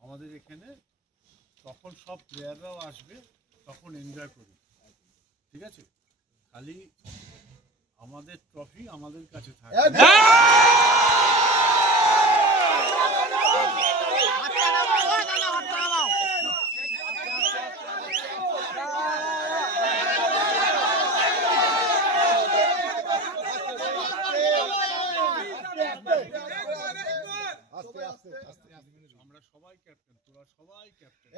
আমাদের এখানে তখন সব প্লেয়াররাও আসবে, তখন এনজয় করি, ঠিক আছে? খালি আমাদের ট্রফি আমাদের কাছে থাকে। আমরা সবাই ক্যাপ্টেন, তোরা সবাই ক্যাপ্টেন।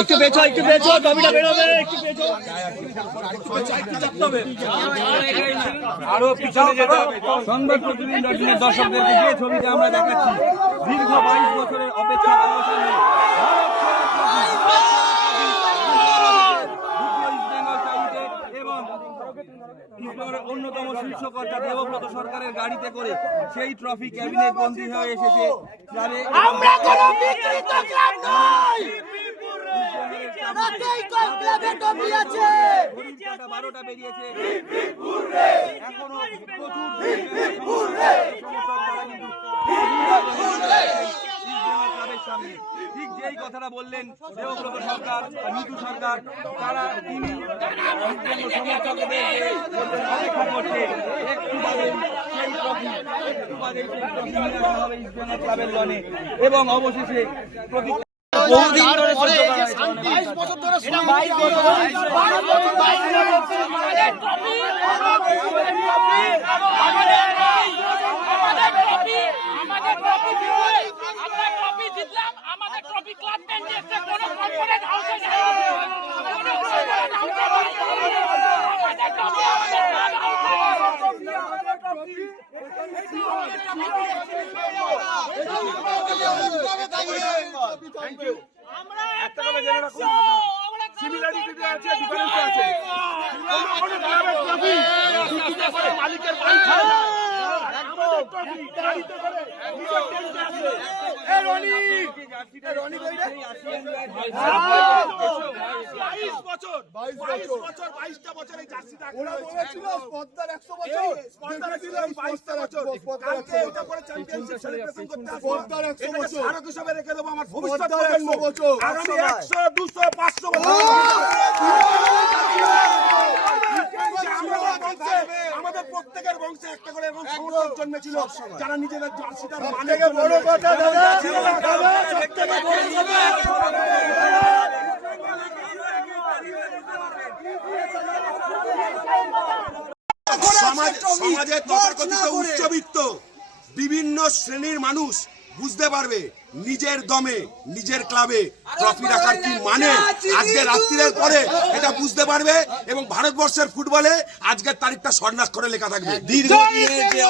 একটু বেচো, একটু বেচো, টপিটা বেরোবে, একটু বেচো, আরো পিছনে যেতে হবে। সংবাদ প্রতিনিধি দর্শকদেরকে যে ছবিটা আমরা দেখাচ্ছি, দীর্ঘ 22 বছরের অপেক্ষার অবসানে অন্যতম শীর্ষকর্তা দেবব্রত সরকারের গাড়িতে করে সেই ট্রফি ক্যাবিনেট বন্দী হয়ে এসেছে। আমরা কোনো বিকৃত ক্লাব নই, 12টা বেরিয়েছে, এখনো সামনে ঠিক যেই কথাটা বললেন দেবব্রত সরকার, মিতু সরকার, তারা তিনি সমর্থকদের অপেক্ষা করছে একটু বাদে সেই ট্রফি, একটু বাদে সেই ট্রফি নিয়ে আসা হবে ইস্ট বেঙ্গল ক্লাবের লনে এবং অবশেষে বহুদিন ধরে 22 বছর ধরে মালিকের বাড়ি রেখে দেবো আমার ভবিষ্যৎ আগামী 100, 200, 500 আমাদের প্রত্যেকের বংশে একটা করে এবং সংরক্ষণ জন্মেছিল যারা নিজেদের জার্সিটা মানে বড় কথা দাদা সমাজের তথাকথিত উচ্চবিত্ত বিভিন্ন শ্রেণীর মানুষ বুঝতে পারবে নিজের দমে নিজের ক্লাবে ট্রফি রাখার কি মানে আজকে রাত্রির পরে এটা বুঝতে পারবে এবং ভারতবর্ষের ফুটবলে আজকের তারিখটা স্বর্ণাক্ষরে লেখা থাকবে। দীর্ঘদিনের যে